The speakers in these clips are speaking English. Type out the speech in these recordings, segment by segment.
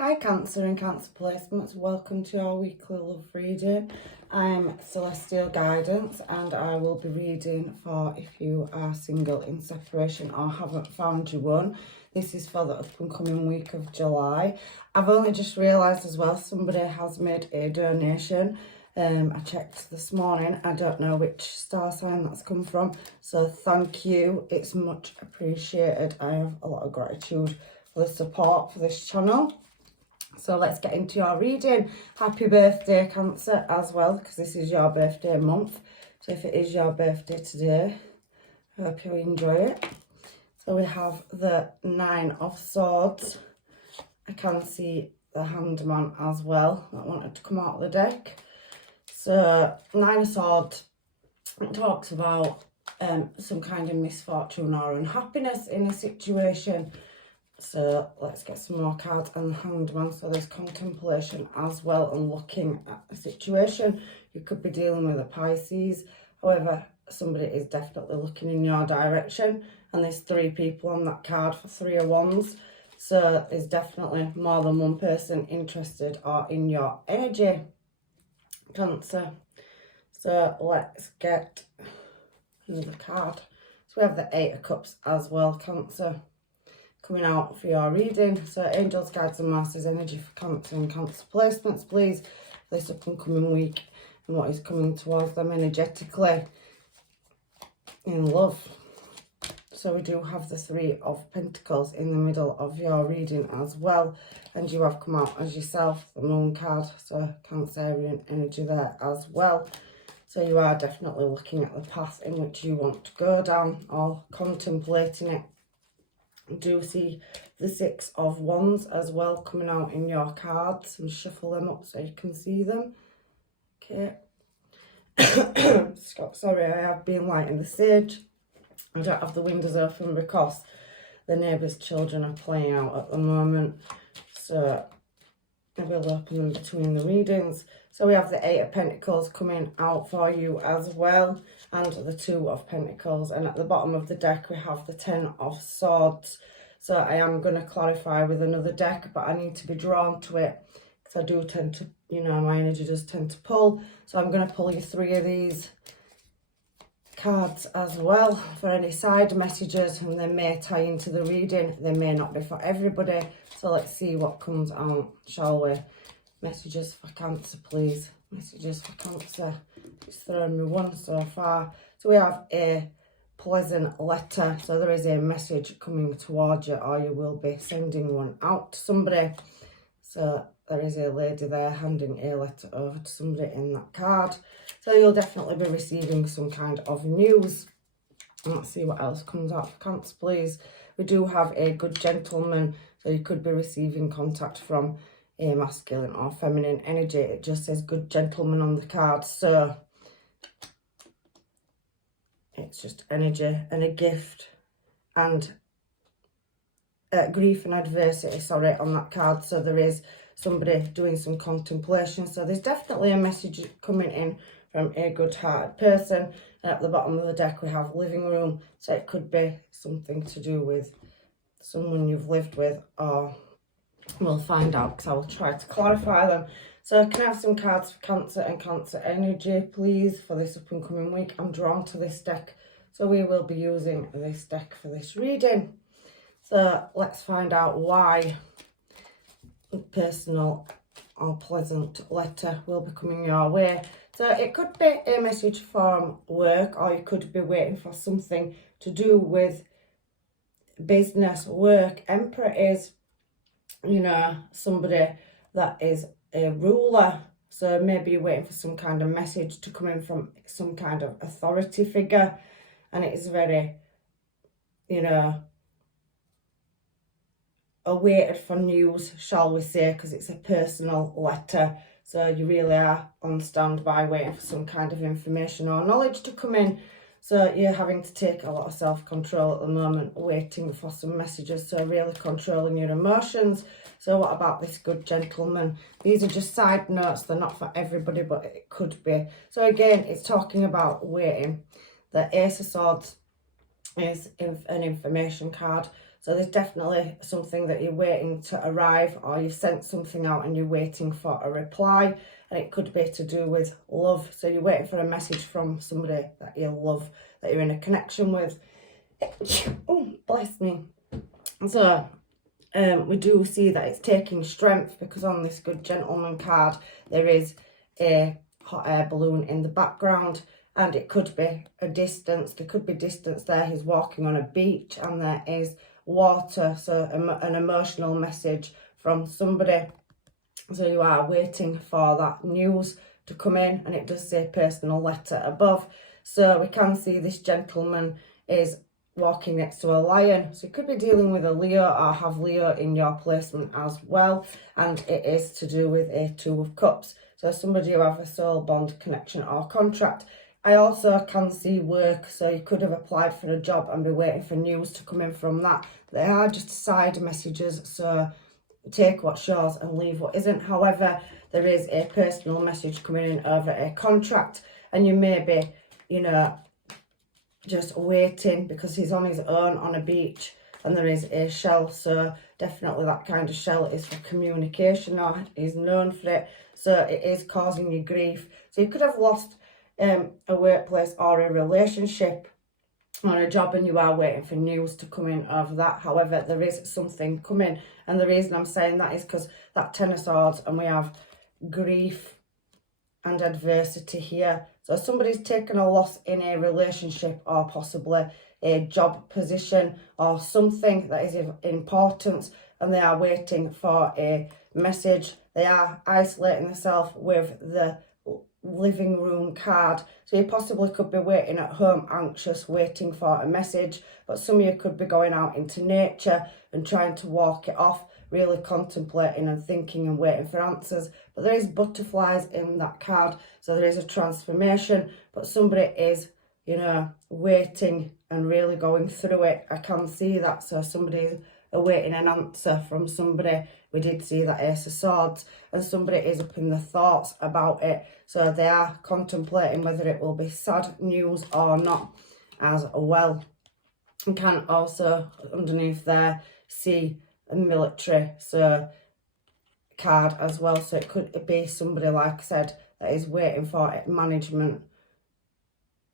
Hi Cancer and Cancer Placements, welcome to our weekly love reading. I'm Celestial Guidance and I will be reading for if you are single, in separation or haven't found your one. This is for the up and coming week of July. I've only just realised as well somebody has made a donation. I checked this morning, I don't know which star sign that's come from, so thank you, it's much appreciated. I have a lot of gratitude for the support for this channel. So let's get into your reading. Happy birthday, Cancer, as well, because this is your birthday month. So if it is your birthday today, I hope you enjoy it. So we have the Nine of Swords. I can see the Hangman as well that wanted to come out of the deck. So Nine of Swords, it talks about some kind of misfortune or unhappiness in a situation. So let's get some more cards. And the Hanged Man, so there's contemplation as well and looking at the situation. You could be dealing with a Pisces. However, somebody is definitely looking in your direction. And there's 3 people on that card for 3 of Wands. So there's definitely more than one person interested or in your energy, Cancer. So let's get another card. So we have the 8 of Cups as well, Cancer, coming out for your reading. So angels, guides and masters, energy for Cancer and Cancer placements, please, for this up and coming week and what is coming towards them energetically in love. So we do have the 3 of Pentacles in the middle of your reading as well, and you have come out as yourself, the Moon card, so Cancerian energy there as well. So you are definitely looking at the path in which you want to go down or contemplating it. I do see the 6 of Wands as well coming out in your cards, and shuffle them up so you can see them. Okay. Sorry, I have been lighting the sage. I don't have the windows open because the neighbours' children are playing out at the moment. So I will open them between the readings. So we have the 8 of Pentacles coming out for you as well, and the 2 of Pentacles. And at the bottom of the deck, we have the 10 of Swords. So I am going to clarify with another deck, but I need to be drawn to it because I do tend to, you know, my energy does tend to pull. So I'm going to pull you 3 of these cards as well for any side messages, and they may tie into the reading, they may not be for everybody. So let's see what comes out, shall we? Messages for Cancer, please. Messages for Cancer. It's thrown me 1 so far. So we have a pleasant letter, so there is a message coming towards you, or you will be sending one out to somebody. So there is a lady there handing a letter over to somebody in that card. So you'll definitely be receiving some kind of news. Let's see what else comes out for Cancer, please. We do have a good gentleman, so you could be receiving contact from a masculine or feminine energy. It just says good gentleman on the card, so it's just energy and a gift and grief and adversity, sorry, on that card. So there is somebody doing some contemplation. So there's definitely a message coming in from a good-hearted person. And at the bottom of the deck, we have living room. So it could be something to do with someone you've lived with, or we'll find out because I will try to clarify them. So can I have some cards for Cancer and Cancer energy, please, for this up and coming week? I'm drawn to this deck, so we will be using this deck for this reading. So let's find out why a personal or pleasant letter will be coming your way. So it could be a message from work, or you could be waiting for something to do with business, work. Emperor is, you know, somebody that is a ruler. So maybe you're waiting for some kind of message to come in from some kind of authority figure. And it is very, you know, awaited for news, shall we say, because it's a personal letter. So you really are on standby waiting for some kind of information or knowledge to come in. So you're having to take a lot of self-control at the moment, waiting for some messages, so really controlling your emotions. So what about this good gentleman? These are just side notes, they're not for everybody, but it could be. So again, it's talking about waiting. The Ace of Swords is an information card. So there's definitely something that you're waiting to arrive, or you've sent something out and you're waiting for a reply. And it could be to do with love. So you're waiting for a message from somebody that you love, that you're in a connection with. Oh, bless me. So we do see that it's taking strength, because on this Good Gentleman card there is a hot air balloon in the background, and it could be a distance. There could be distance there. He's walking on a beach and there is water, so an emotional message from somebody. So you are waiting for that news to come in, and it does say personal letter above. So we can see this gentleman is walking next to a lion. So you could be dealing with a Leo, or have Leo in your placement as well. And it is to do with a Two of Cups. So somebody who have a soul bond, connection or contract. I also can see work. So you could have applied for a job and be waiting for news to come in from that. They are just side messages. So take what's yours and leave what isn't. However, there is a personal message coming in over a contract, and you may be, you know, just waiting because he's on his own on a beach and there is a shell. So definitely that kind of shell is for communication, or is known for it. So it is causing you grief. So you could have lost a workplace or a relationship on a job, and you are waiting for news to come in over that. However, there is something coming, and the reason I'm saying that is because that Ten of Swords, and we have grief and adversity here. So somebody's taken a loss in a relationship, or possibly a job position, or something that is of importance, and they are waiting for a message. They are isolating themselves with the living room card. So you possibly could be waiting at home, anxious, waiting for a message. But some of you could be going out into nature and trying to walk it off, really contemplating and thinking and waiting for answers. But there is butterflies in that card, so there is a transformation. But somebody is, you know, waiting and really going through it. I can see that. So somebody is awaiting an answer from somebody. We did see that Ace of Swords, and somebody is up in the thoughts about it. So they are contemplating whether it will be sad news or not as well. You can also, underneath there, see a military card as well. So it could be somebody, like I said, that is waiting for management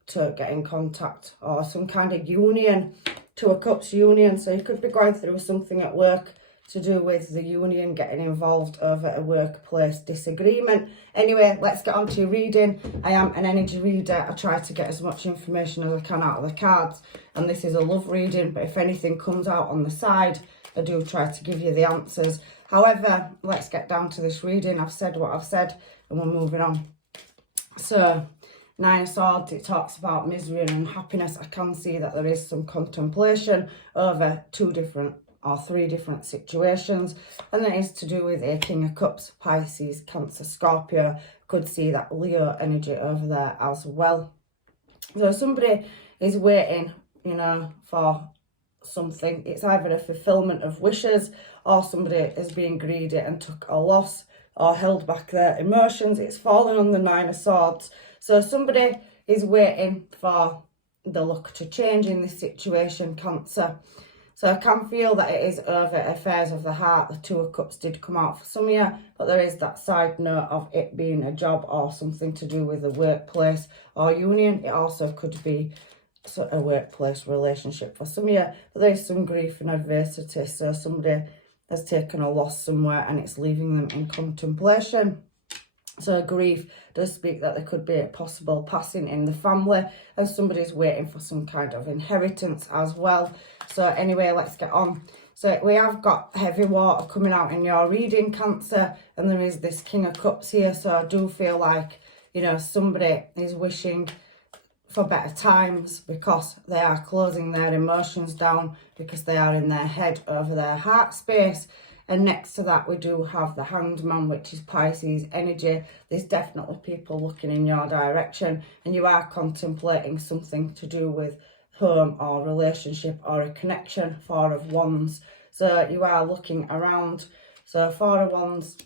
to get in contact, or some kind of union, Two of Cups union. So you could be going through something at work to do with the union getting involved over a workplace disagreement. Anyway, let's get on to your reading. I am an energy reader. I try to get as much information as I can out of the cards, and this is a love reading, but if anything comes out on the side, I do try to give you the answers. However, let's get down to this reading. I've said what I've said, and we're moving on. So Nine of Swords, it talks about misery and unhappiness. I can see that there is some contemplation over two different or three different situations, and that is to do with a King of Cups, Pisces, Cancer, Scorpio. Could see that Leo energy over there as well. So somebody is waiting, you know, for something. It's either a fulfillment of wishes, or somebody is being greedy and took a loss or held back their emotions. It's falling on the Nine of Swords. So somebody is waiting for the luck to change in this situation, Cancer. So I can feel that it is over affairs of the heart. The Two of Cups did come out for some of you, but there is that side note of it being a job or something to do with the workplace or union. It also could be a workplace relationship for some of you, but there is some grief and adversity. So somebody has taken a loss somewhere and it's leaving them in contemplation. So grief does speak that there could be a possible passing in the family, and somebody's waiting for some kind of inheritance as well. So anyway, let's get on. So we have got heavy water coming out in your reading, Cancer, and there is this King of Cups here. So I do feel like, you know, somebody is wishing for better times because they are closing their emotions down, because they are in their head over their heart space. And next to that, we do have the Hanged Man, which is Pisces energy. There's definitely people looking in your direction, and you are contemplating something to do with home or relationship or a connection. Four of Wands. So you are looking around. So Four of Wands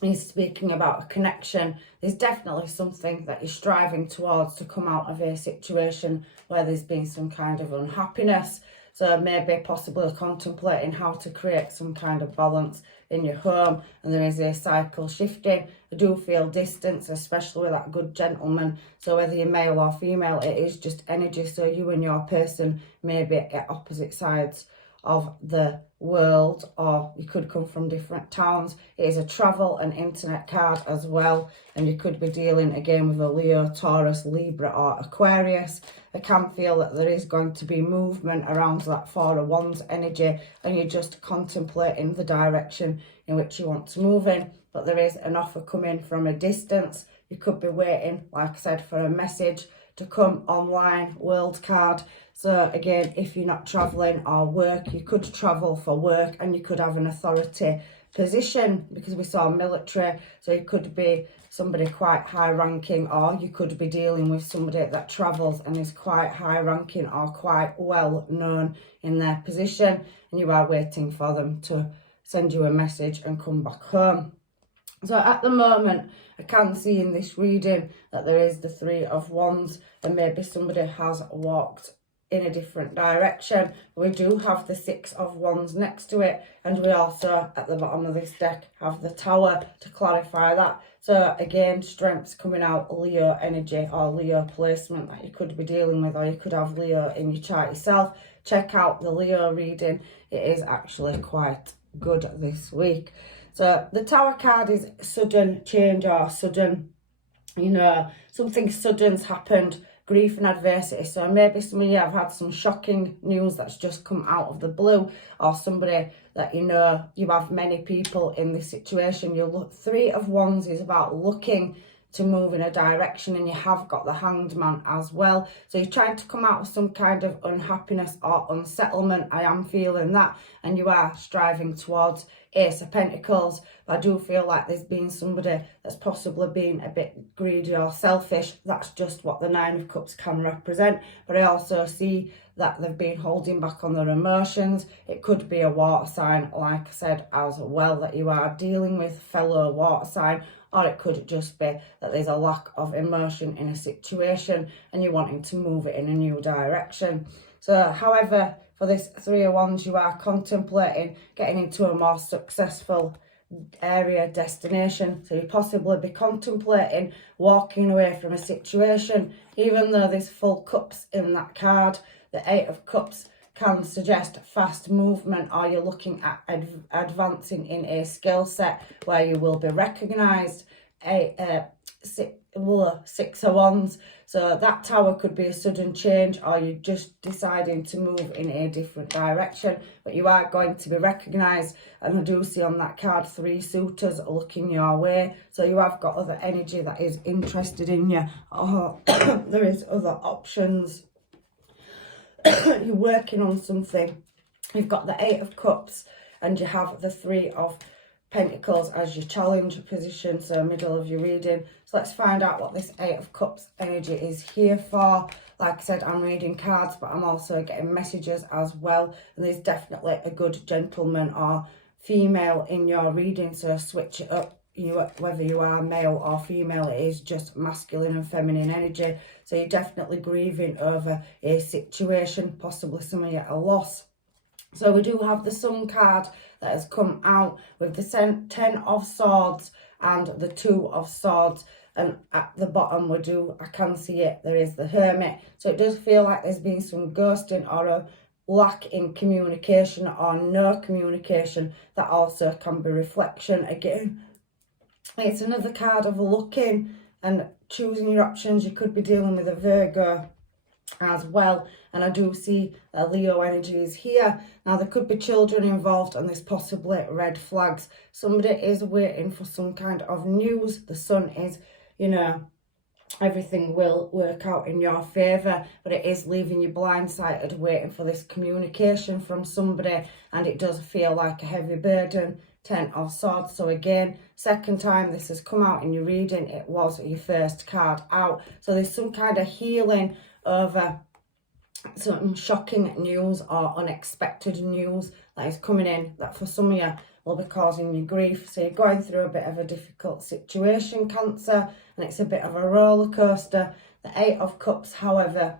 is speaking about a connection. There's definitely something that you're striving towards to come out of a situation where there's been some kind of unhappiness. So maybe possibly contemplating how to create some kind of balance in your home. And there is a cycle shifting. I do feel distance, especially with that good gentleman. So whether you're male or female, it is just energy. So you and your person may be at opposite sides of the world, or you could come from different towns. It is a travel and internet card as well, and you could be dealing again with a Leo, Taurus, Libra or Aquarius. I can feel that there is going to be movement around that Four of Wands energy, and you're just contemplating the direction in which you want to move in. But there is an offer coming from a distance. You could be waiting, like I said, for a message to come online, world card. So again, if you're not travelling or work, you could travel for work, and you could have an authority position, because we saw military. So you could be somebody quite high ranking, or you could be dealing with somebody that travels and is quite high ranking or quite well known in their position, and you are waiting for them to send you a message and come back home. So at the moment, I can see in this reading that there is the Three of Wands, and maybe somebody has walked in a different direction. We do have the Six of Wands next to it, and we also at the bottom of this deck have the Tower to clarify that. So again, strengths coming out, Leo energy or Leo placement that you could be dealing with, or you could have Leo in your chart yourself. Check out the Leo reading. It is actually quite good this week. So the Tower card is sudden change, or sudden, something sudden's happened, grief and adversity. So maybe some of you have had some shocking news that's just come out of the blue, or somebody that you have many people in this situation. Three of Wands is about looking to move in a direction, and you have got the Hanged Man as well. So you're trying to come out of some kind of unhappiness or unsettlement. I am feeling that, and you are striving towards Ace of Pentacles. But I do feel like there's been somebody that's possibly been a bit greedy or selfish. That's just what the Nine of Cups can represent. But I also see that they've been holding back on their emotions. It could be a water sign, like I said, as well, that you are dealing with, fellow water sign. Or it could just be that there's a lack of emotion in a situation, and you're wanting to move it in a new direction. So however, for this Three of Wands, you are contemplating getting into a more successful area, destination. So you possibly be contemplating walking away from a situation, even though there's full cups in that card. The Eight of Cups can suggest fast movement, or you're looking at advancing in a skill set where you will be recognised. Six of Wands, so that Tower could be a sudden change, or you're just deciding to move in a different direction, but you are going to be recognised. And I do see on that card 3 suitors looking your way, so you have got other energy that is interested in you, or there is other options. You're working on something. You've got the Eight of Cups, and you have the Three of Pentacles as your challenge position, so middle of your reading. So let's find out what this Eight of Cups energy is here for. Like I said, I'm reading cards, but I'm also getting messages as well, and there's definitely a good gentleman or female in your reading, so switch it up. Whether you are male or female, it is just masculine and feminine energy. So you're definitely grieving over a situation, possibly some of you a loss. So we do have the Sun card that has come out with the 10 of Swords and the 2 of Swords. And at the bottom I can see it, there is the Hermit. So it does feel like there's been some ghosting or a lack in communication, or no communication. That also can be reflection again. It's another card of looking and choosing your options. You could be dealing with a Virgo as well, and I do see that Leo energy is here. Now there could be children involved, and there's possibly red flags. Somebody is waiting for some kind of news. The Sun is, everything will work out in your favour, but it is leaving you blindsided, waiting for this communication from somebody, and it does feel like a heavy burden. 10 of Swords. So again, second time this has come out in your reading, it was your first card out. So there's some kind of healing over some shocking news or unexpected news that is coming in, that for some of you will be causing you grief. So you're going through a bit of a difficult situation, Cancer, and it's a bit of a roller coaster. The Eight of Cups, however,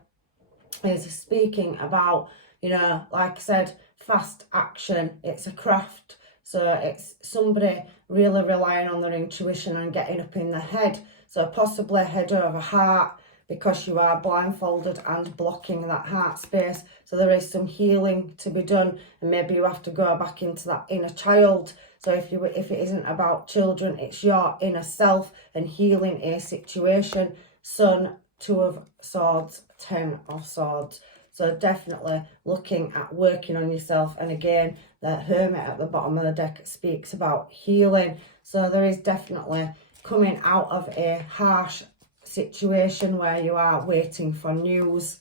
is speaking about You know, like I said, fast action, it's a craft. So it's somebody really relying on their intuition and getting up in the head. So possibly head over heart, because you are blindfolded and blocking that heart space. So there is some healing to be done, and maybe you have to go back into that inner child. So if it isn't about children, it's your inner self and healing a situation. Sun, Two of Swords, Ten of Swords. So definitely looking at working on yourself. And again, the Hermit at the bottom of the deck speaks about healing. So there is definitely coming out of a harsh situation where you are waiting for news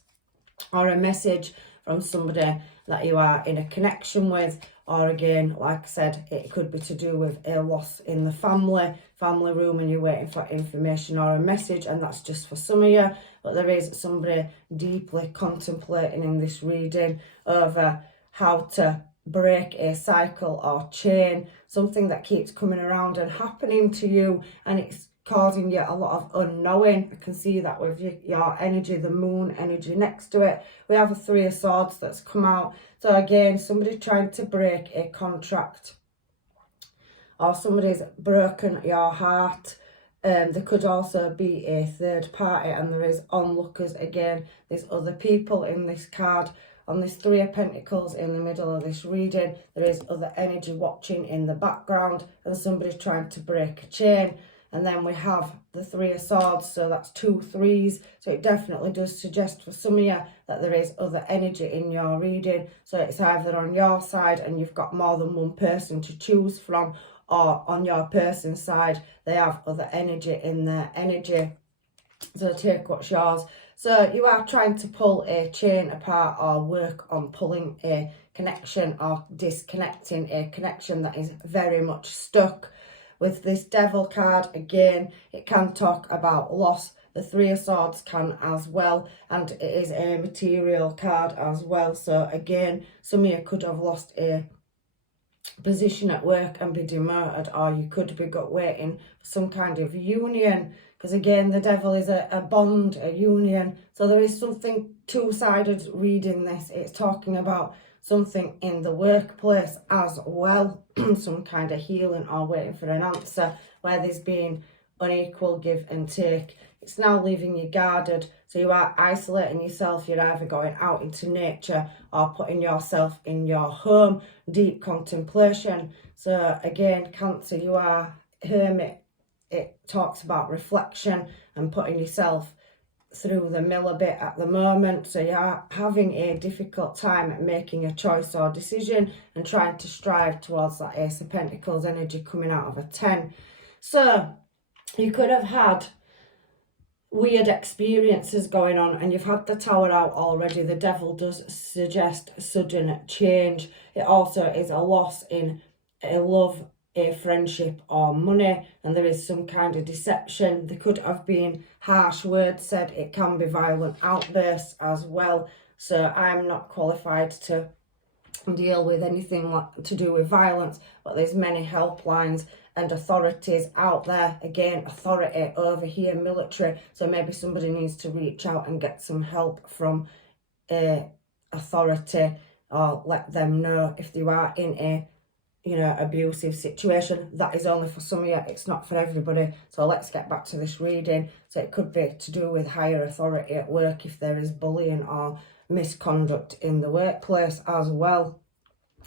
or a message from somebody that you are in a connection with. Or again, like I said, it could be to do with a loss in the family room, and you're waiting for information or a message, and that's just for some of you. But there is somebody deeply contemplating in this reading over how to break a cycle or chain, something that keeps coming around and happening to you, and it's causing you a lot of unknowing. I can see that with your energy, the moon energy next to it. We have a Three of Swords that's come out. So again, somebody trying to break a contract, or somebody's broken your heart. There could also be a third party, and there is onlookers again. There's other people in this card. On this Three of Pentacles in the middle of this reading, there is other energy watching in the background, and somebody trying to break a chain. And then we have the Three of Swords, so that's 2 threes. So it definitely does suggest for some of you that there is other energy in your reading. So it's either on your side and you've got more than one person to choose from, or on your person's side, they have other energy in their energy. So take what's yours. So you are trying to pull a chain apart or work on pulling a connection or disconnecting a connection that is very much stuck. With this Devil card, again, it can talk about loss. The Three of Swords can as well, and it is a material card as well. So again, some of you could have lost a position at work and be demoted, or you could be waiting for some kind of union, because again, the Devil is a bond, a union. So there is something two-sided reading this. It's talking about something in the workplace as well, some kind of healing or waiting for an answer where there's been unequal give and take. It's now leaving you guarded, so you are isolating yourself. You're either going out into nature or putting yourself in your home, deep contemplation. So again, Cancer, you are Hermit. It talks about reflection and putting yourself through the mill a bit at the moment. So you are having a difficult time at making a choice or decision and trying to strive towards that Ace of Pentacles energy coming out of a 10. So you could have had weird experiences going on, and you've had the Tower out already. The Devil does suggest sudden change. It also is a loss in a love, a friendship or money, and there is some kind of deception. There could have been harsh words said. It can be violent outbursts as well. So I'm not qualified to deal with anything to do with violence, but there's many helplines and authorities out there. Again, authority over here, military. So maybe somebody needs to reach out and get some help from authority, or let them know if you are in a abusive situation. That is only for some of you, it's not for everybody. So let's get back to this reading. So it could be to do with higher authority at work if there is bullying or misconduct in the workplace as well.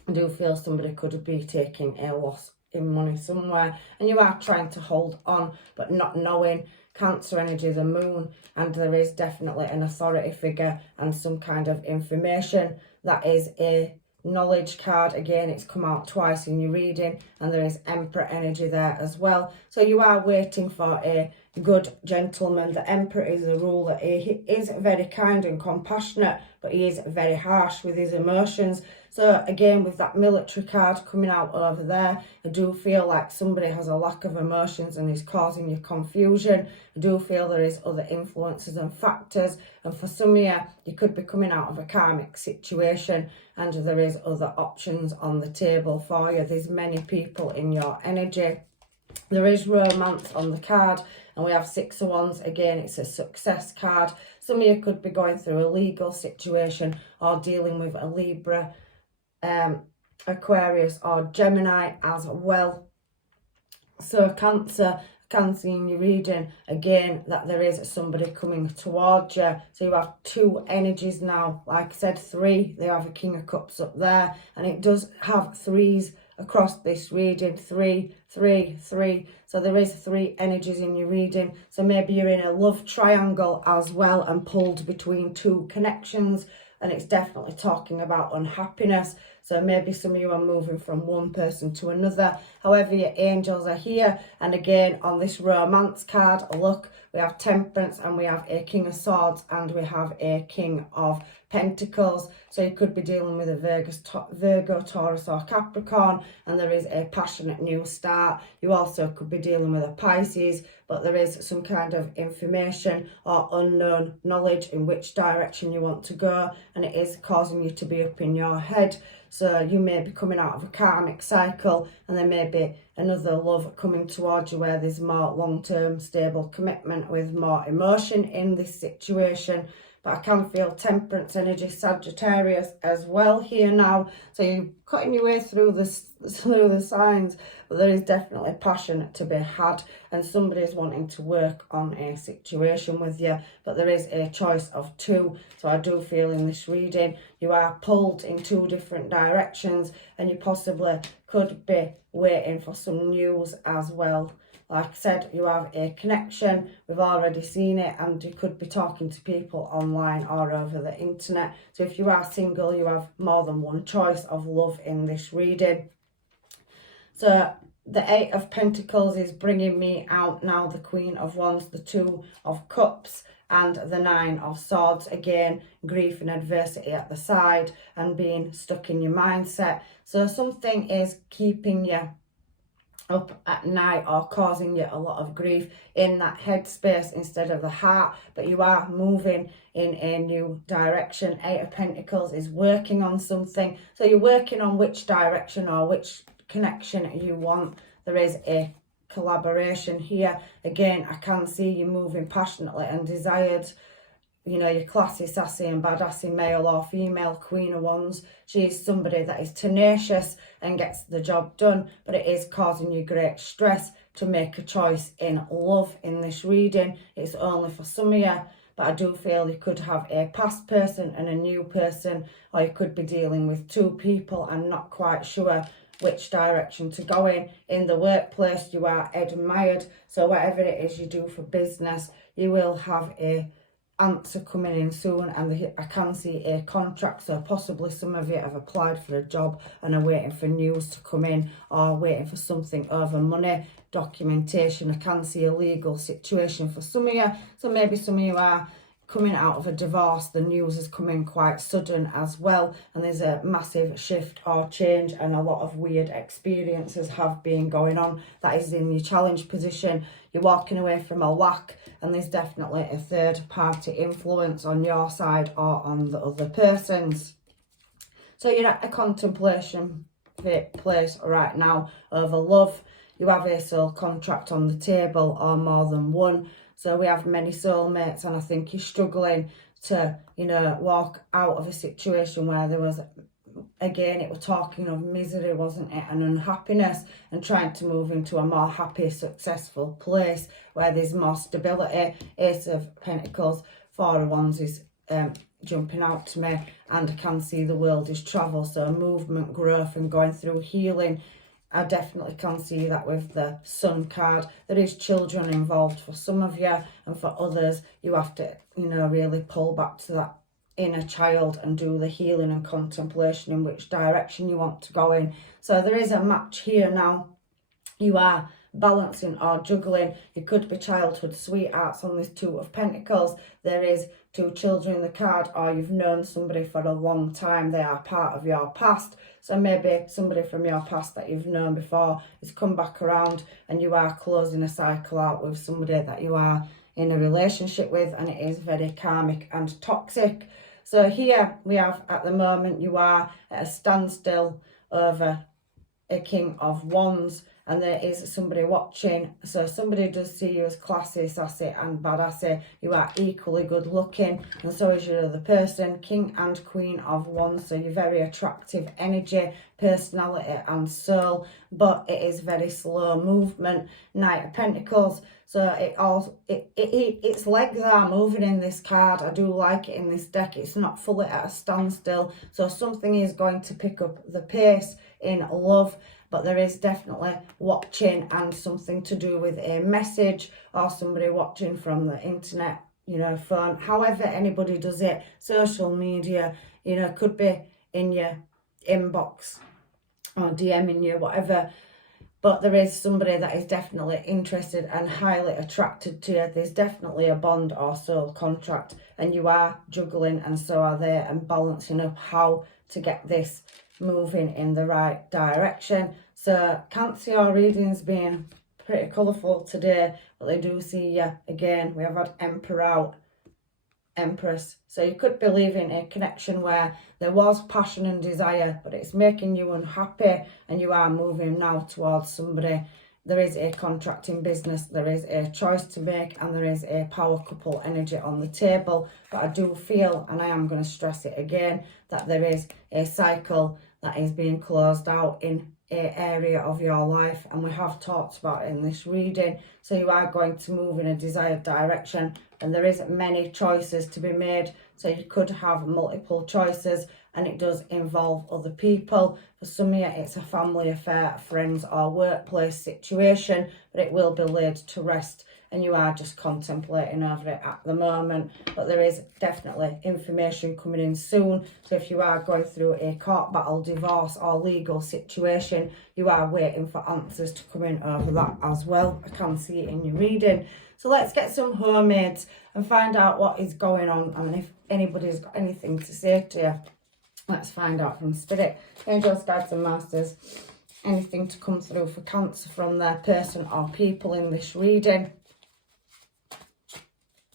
I do feel somebody could be taking a loss in money somewhere, and you are trying to hold on but not knowing. Cancer energy, the moon, and there is definitely an authority figure and some kind of information. That is a knowledge card. Again, it's come out twice in your reading, and there is Emperor energy there as well. So you are waiting for a good gentleman. The Emperor is a ruler. He is very kind and compassionate, but he is very harsh with his emotions. So again, with that military card coming out over there, I do feel like somebody has a lack of emotions and is causing you confusion. I do feel there is other influences and factors, and for some of you, you could be coming out of a karmic situation, and there is other options on the table for you. There's many people in your energy. There is romance on the card, and we have Six of Wands. Again, it's a success card. Some of you could be going through a legal situation or dealing with a Libra, Aquarius or Gemini as well. So Cancer, can see in your reading again that there is somebody coming towards you. So you have two energies now. Like I said, three. They have a King of Cups up there, and it does have threes across this reading. 3, 3, 3. So there is three energies in your reading. So maybe you're in a love triangle as well and pulled between two connections, and it's definitely talking about unhappiness. So maybe some of you are moving from one person to another. However, your angels are here. And again, on this romance card, look, we have Temperance, and we have a King of Swords, and we have a King of Pentacles. So you could be dealing with a Virgo, Taurus or Capricorn, and there is a passionate new start. You also could be dealing with a Pisces, but there is some kind of information or unknown knowledge in which direction you want to go, and it is causing you to be up in your head. So you may be coming out of a karmic cycle, and there may be another love coming towards you where there's more long-term stable commitment with more emotion in this situation. But I can feel Temperance energy, Sagittarius as well here now. So you're cutting your way through the signs, but there is definitely passion to be had, and somebody is wanting to work on a situation with you. But there is a choice of two. So I do feel in this reading you are pulled in two different directions, and you possibly could be waiting for some news as well. Like I said, you have a connection, we've already seen it, and you could be talking to people online or over the internet. So if you are single, you have more than one choice of love in this reading. So the Eight of Pentacles is bringing me out now, the Queen of Wands, the Two of Cups, and the Nine of Swords. Again, grief and adversity at the side and being stuck in your mindset. So something is keeping you up at night or causing you a lot of grief in that headspace instead of the heart, but you are moving in a new direction. Eight of Pentacles is working on something, so you're working on which direction or which connection you want. There is a collaboration here. Again, I can see you moving passionately and desired. You know, your classy, sassy and badassy male or female Queen of Wands. She is somebody that is tenacious and gets the job done, but it is causing you great stress to make a choice in love in this reading. It's only for some of you, but I do feel you could have a past person and a new person, or you could be dealing with two people and not quite sure which direction to go in. In the workplace, you are admired, so whatever it is you do for business, you will have a answer coming in soon, and I can see a contract. So possibly some of you have applied for a job and are waiting for news to come in, or waiting for something over money, documentation. I can see a legal situation for some of you. So maybe some of you are coming out of a divorce. The news is coming quite sudden as well, and there's a massive shift or change, and a lot of weird experiences have been going on. That is in your challenge position. You're walking away from a lack, and there's definitely a third party influence on your side or on the other person's. So you're at a contemplation place right now over love. You have a soul contract on the table, or more than one. So we have many soulmates, and I think you're struggling to, you know, walk out of a situation where there was, again, it was talking of misery, wasn't it, and unhappiness, and trying to move into a more happy, successful place where there's more stability. Ace of Pentacles, Four of Wands is jumping out to me, and I can see the world is travel, so movement, growth, and going through healing. I definitely can see that with the Sun card. There is children involved for some of you, and for others, you have to, you know, really pull back to that inner child and do the healing and contemplation in which direction you want to go in. So there is a match here now. You are balancing or juggling. You could be childhood sweethearts on this Two of Pentacles. There is two children in the card, or you've known somebody for a long time. They are part of your past. So maybe somebody from your past that you've known before has come back around, and you are closing a cycle out with somebody that you are in a relationship with, and it is very karmic and toxic. So here we have, at the moment, you are at a standstill over a King of Wands, and there is somebody watching. So somebody does see you as classy, sassy and badassy. You are equally good looking, and so is your other person. King and Queen of Wands, so you're very attractive energy, personality and soul, but it is very slow movement. Knight of Pentacles, so its legs are moving in this card. I do like it in this deck. It's not fully at a standstill, so something is going to pick up the pace in love, but there is definitely watching and something to do with a message or somebody watching from the internet, you know, phone, however anybody does it, social media, you know, could be in your inbox or DMing you, whatever. But there is somebody that is definitely interested and highly attracted to you. There's definitely a bond or soul contract, and you are juggling, and so are they, and balancing up how to get this moving in the right direction. So Cancer, your reading's been pretty colourful today, but they do see you again. We have had Emperor out, Empress. So you could be leaving a connection where there was passion and desire, but it's making you unhappy, and you are moving now towards somebody. There is a contract in business, there is a choice to make, and there is a power couple energy on the table. But I do feel, and I am going to stress it again, that there is a cycle that is being closed out in an area of your life, and we have talked about it in this reading. So you are going to move in a desired direction, and there is many choices to be made. So you could have multiple choices, and it does involve other people. For some of you, it's a family affair, friends or workplace situation, but it will be laid to rest, and you are just contemplating over it at the moment. But there is definitely information coming in soon. So if you are going through a court battle, divorce or legal situation, you are waiting for answers to come in over that as well. I can see it in your reading. So let's get some homemades and find out what is going on, and if anybody's got anything to say to you. Let's find out from Spirit, Angels, Guides and Masters, anything to come through for Cancer from their person or people in this reading.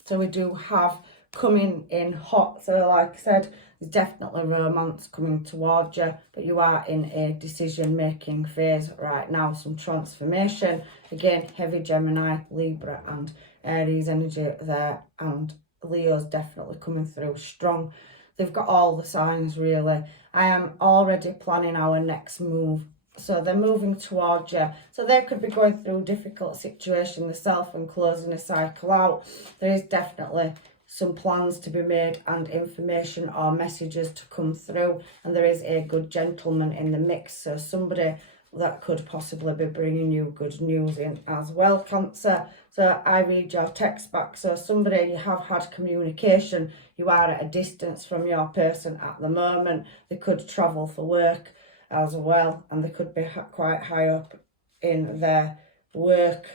So we do have coming in hot. So like I said, there's definitely romance coming towards you, but you are in a decision-making phase right now, some transformation. Again, heavy Gemini, Libra and Aries energy there, and Leo's definitely coming through strong. They've got all the signs, really. I am already planning our next move. So they're moving towards you. So they could be going through a difficult situation themselves and closing a cycle out. There is definitely some plans to be made and information or messages to come through. And there is a good gentleman in the mix. So somebody that could possibly be bringing you good news in as well, Cancer. So I read your text back. So somebody, you have had communication. You are at a distance from your person at the moment. They could travel for work as well, and they could be quite high up in their work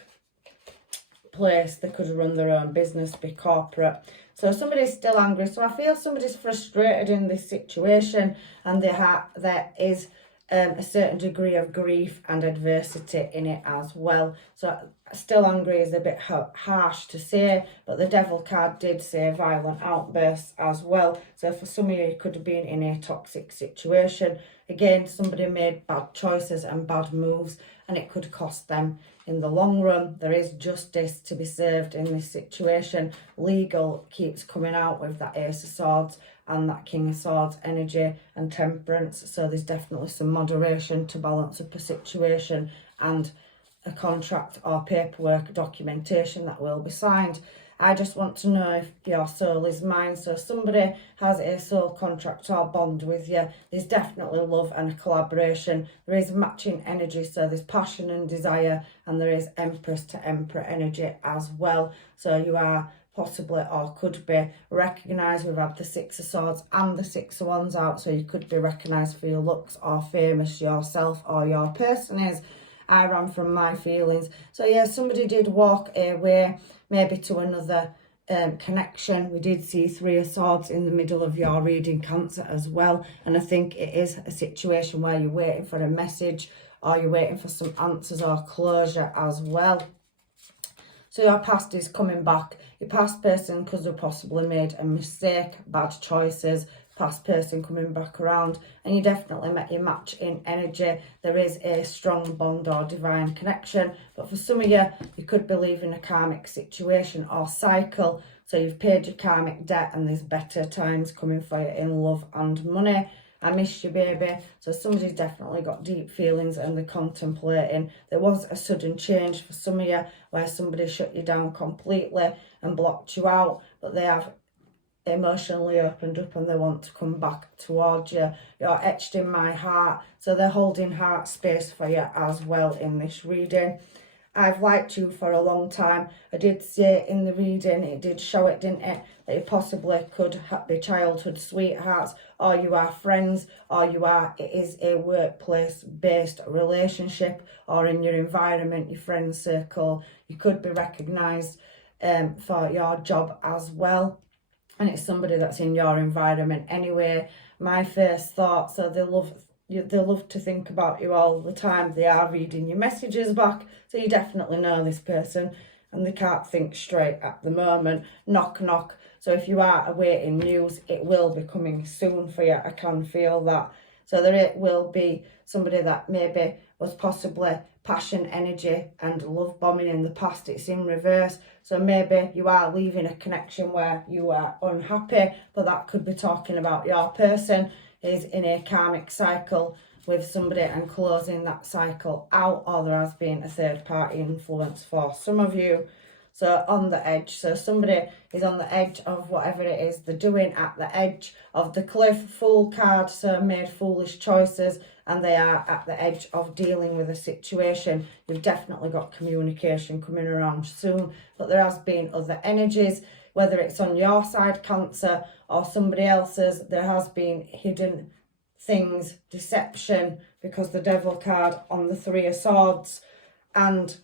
place. They could run their own business, be corporate. So somebody's still angry. So I feel somebody's frustrated in this situation, and there is a certain degree of grief and adversity in it as well. So still angry is a bit harsh to say, but the Devil card did say violent outbursts as well. So for some of you, you could have been in a toxic situation. Again, somebody made bad choices and bad moves, and it could cost them in the long run. There is justice to be served in this situation. Legal keeps coming out with that Ace of Swords and that King of Swords energy and Temperance. So there's definitely some moderation to balance up a situation, and a contract or paperwork documentation that will be signed. I just want to know if your soul is mine. So somebody has a soul contract or bond with you. There's definitely love and a collaboration. There is matching energy, so there's passion and desire, and there is Empress to Emperor energy as well. So you are possibly or could be recognised. We've had the Six of Swords and the Six of Wands out, so you could be recognised for your looks or famous yourself or your person is. I ran from my feelings. So yeah, somebody did walk away, maybe to another connection. We did see Three of Swords in the middle of your reading, Cancer, as well. And I think it is a situation where you're waiting for a message, or you're waiting for some answers or closure as well. So your past is coming back. Your past person could have possibly made a mistake, bad choices, past person coming back around, and you definitely met your match in energy. There is a strong bond or divine connection, but for some of you, you could be leaving a karmic situation or cycle. So you've paid your karmic debt and there's better times coming for you in love and money. I miss you, baby. So somebody's definitely got deep feelings and they're contemplating. There was a sudden change for some of you where somebody shut you down completely and blocked you out, but they have emotionally opened up and they want to come back towards you. You're etched in my heart, so they're holding heart space for you as well in this reading. I've liked you for a long time. I did say in the reading, it did show it, didn't it, that you possibly could be childhood sweethearts, or you are friends, or it is a workplace-based relationship, or in your environment, your friend circle. You could be recognised for your job as well. And it's somebody that's in your environment anyway. My first thought, so they love to think about you all the time. They are reading your messages back, so you definitely know this person, and they can't think straight at the moment. Knock, knock. So if you are awaiting news, it will be coming soon for you. I can feel that. So there will be somebody that maybe was possibly passion, energy and love bombing in the past. It's in reverse. So maybe you are leaving a connection where you are unhappy, but that could be talking about your person is in a karmic cycle with somebody and closing that cycle out, or there has been a third party influence for some of you. So on the edge, so somebody is on the edge of whatever it is they're doing, at the edge of the cliff. Fool card, so made foolish choices, and they are at the edge of dealing with a situation. You've definitely got communication coming around soon, but there has been other energies, whether it's on your side, Cancer, or somebody else's. There has been hidden things, deception, because the Devil card on the Three of Swords. And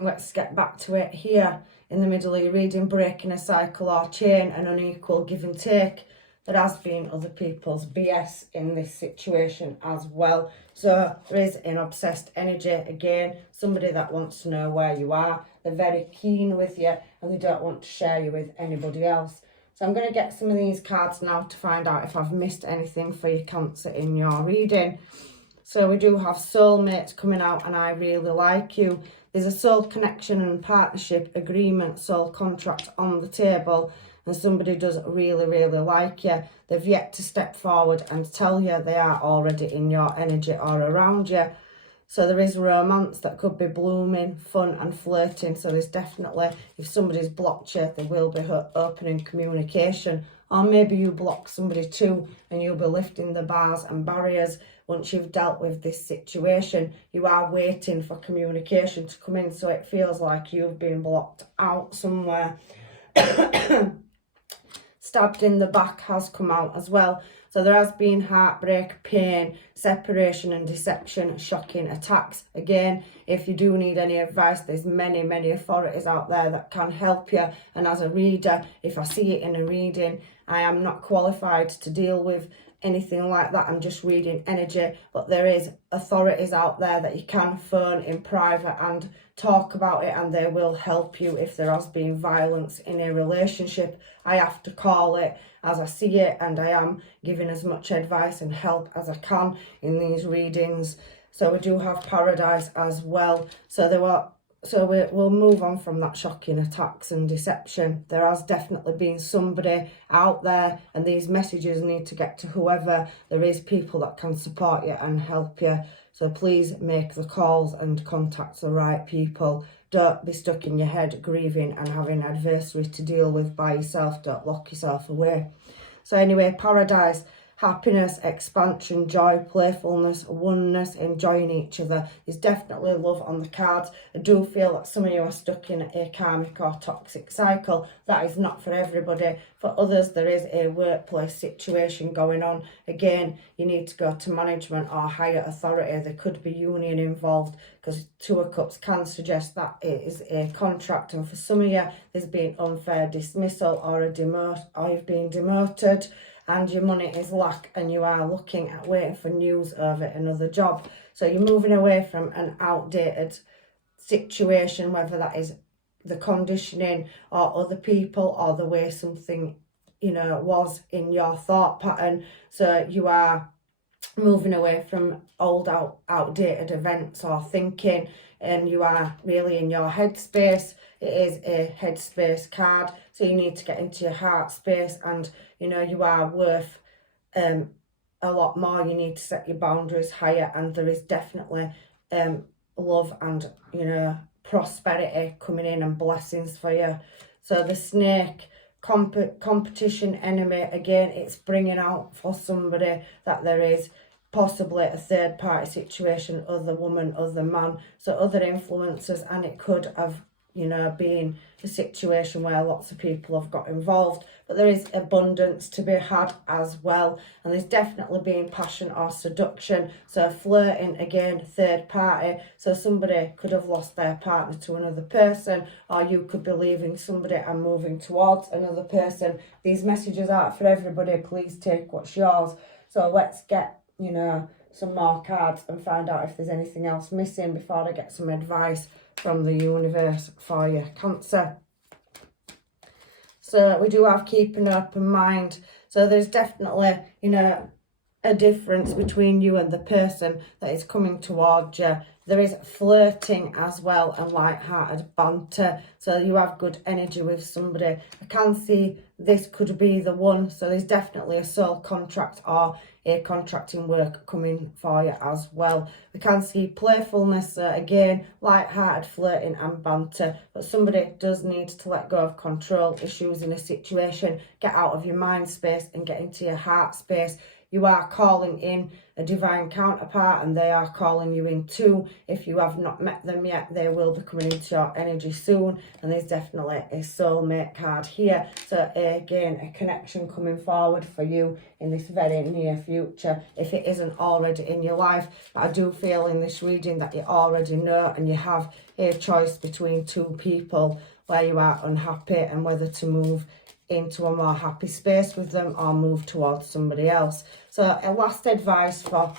let's get back to it here in the middle of your reading, breaking a cycle or chain, an unequal give and take. There has been other people's BS in this situation as well. So there is an obsessed energy again, somebody that wants to know where you are. They're very keen with you and they don't want to share you with anybody else. So I'm going to get some of these cards now to find out if I've missed anything for you, Cancer, in your reading. So we do have soulmates coming out, and I really like you. There's a soul connection and partnership agreement, soul contract on the table, and somebody does really, really like you. They've yet to step forward and tell you they are already in your energy or around you. So there is romance that could be blooming, fun and flirting. So there's definitely, if somebody's blocked you, there will be opening communication. Or maybe you block somebody too, and you'll be lifting the bars and barriers. Once you've dealt with this situation, you are waiting for communication to come in. So it feels like you've been blocked out somewhere. Stabbed in the back has come out as well. So there has been heartbreak, pain, separation and deception, shocking attacks. Again, if you do need any advice, there's many, many authorities out there that can help you. And as a reader, if I see it in a reading, I am not qualified to deal with anything like that. I'm just reading energy, but there is authorities out there that you can phone in private and talk about it, and they will help you if there has been violence in a relationship. I have to call it as I see it, and I am giving as much advice and help as I can in these readings. So we do have Paradise as well. We'll move on from that shocking attacks and deception. There has definitely been somebody out there, and these messages need to get to whoever. There is people that can support you and help you. So please make the calls and contact the right people. Don't be stuck in your head grieving and having adversity to deal with by yourself. Don't lock yourself away. So anyway, Paradise. Happiness, expansion, joy, playfulness, oneness, enjoying each other. There's definitely love on the cards. I do feel that some of you are stuck in a karmic or toxic cycle. That is not for everybody. For others, there is a workplace situation going on. Again, you need to go to management or higher authority. There could be union involved, because Two of Cups can suggest that it is a contract. And for some of you, there's been unfair dismissal or you've been demoted, and your money is lack, and you are looking at waiting for news over another job. So you're moving away from an outdated situation, whether that is the conditioning or other people or the way something you know, was in your thought pattern. So you are moving away from old outdated events or thinking, and you are really in your headspace. It is a headspace card, so you need to get into your heart space, and you know you are worth a lot more. You need to set your boundaries higher, and there is definitely love and, you know, prosperity coming in and blessings for you. So the snake, competition, enemy, again, it's bringing out for somebody that there is possibly a third party situation, other woman, other man, so other influences, and it could have, you know, been a situation where lots of people have got involved, but there is abundance to be had as well, and there's definitely been passion or seduction. So flirting, again, third party, so somebody could have lost their partner to another person, or you could be leaving somebody and moving towards another person. These messages aren't for everybody, please take what's yours. So let's get, you know, some more cards and find out if there's anything else missing before I get some advice from the universe for you, Cancer. So we do have keeping an open mind. So there's definitely, you know, a difference between you and the person that is coming towards you. There is flirting as well and light-hearted banter. So you have good energy with somebody. I can see this could be the one. So there's definitely a soul contract or a contracting work coming for you as well. We can see playfulness, again, light-hearted flirting and banter. But somebody does need to let go of control issues in a situation. Get out of your mind space and get into your heart space. You are calling in a divine counterpart, and they are calling you in too. If you have not met them yet, they will be coming into your energy soon, and there's definitely a soulmate card here. So again, a connection coming forward for you in this very near future, if it isn't already in your life. But I do feel in this reading that you already know, and you have a choice between two people where you are unhappy and whether to move into a more happy space with them or move towards somebody else. So a last advice for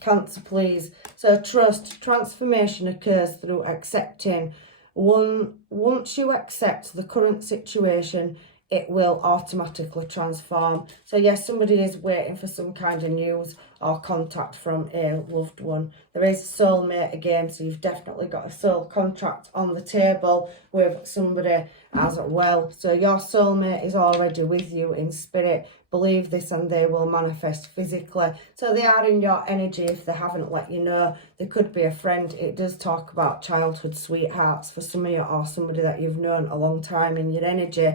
Cancer, please. So trust, transformation occurs through accepting. Once you accept the current situation, it will automatically transform. So yes, somebody is waiting for some kind of news or contact from a loved one. There is soulmate again, so you've definitely got a soul contract on the table with somebody as well. So your soulmate is already with you in spirit. Believe this and they will manifest physically. So they are in your energy if they haven't let you know. They could be a friend. It does talk about childhood sweethearts for some of you, or somebody that you've known a long time in your energy.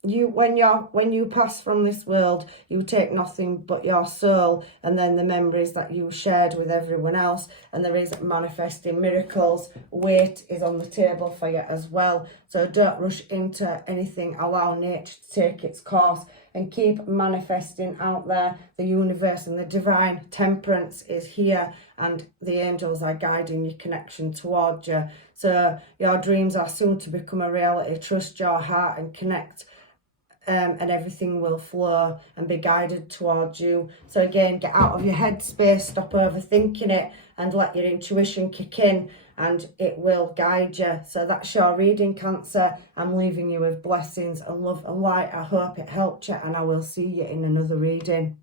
When you pass from this world, you take nothing but your soul and then the memories that you shared with everyone else, and there is manifesting miracles. Weight is on the table for you as well, so don't rush into anything. Allow nature to take its course and keep manifesting out there. The universe and the divine temperance is here, and the angels are guiding your connection towards you. So your dreams are soon to become a reality. Trust your heart and connect, and everything will flow and be guided towards you. So again, get out of your head space, stop overthinking it, and let your intuition kick in, and it will guide you. So that's your reading, Cancer. I'm leaving you with blessings and love and light. I hope it helped you, and I will see you in another reading.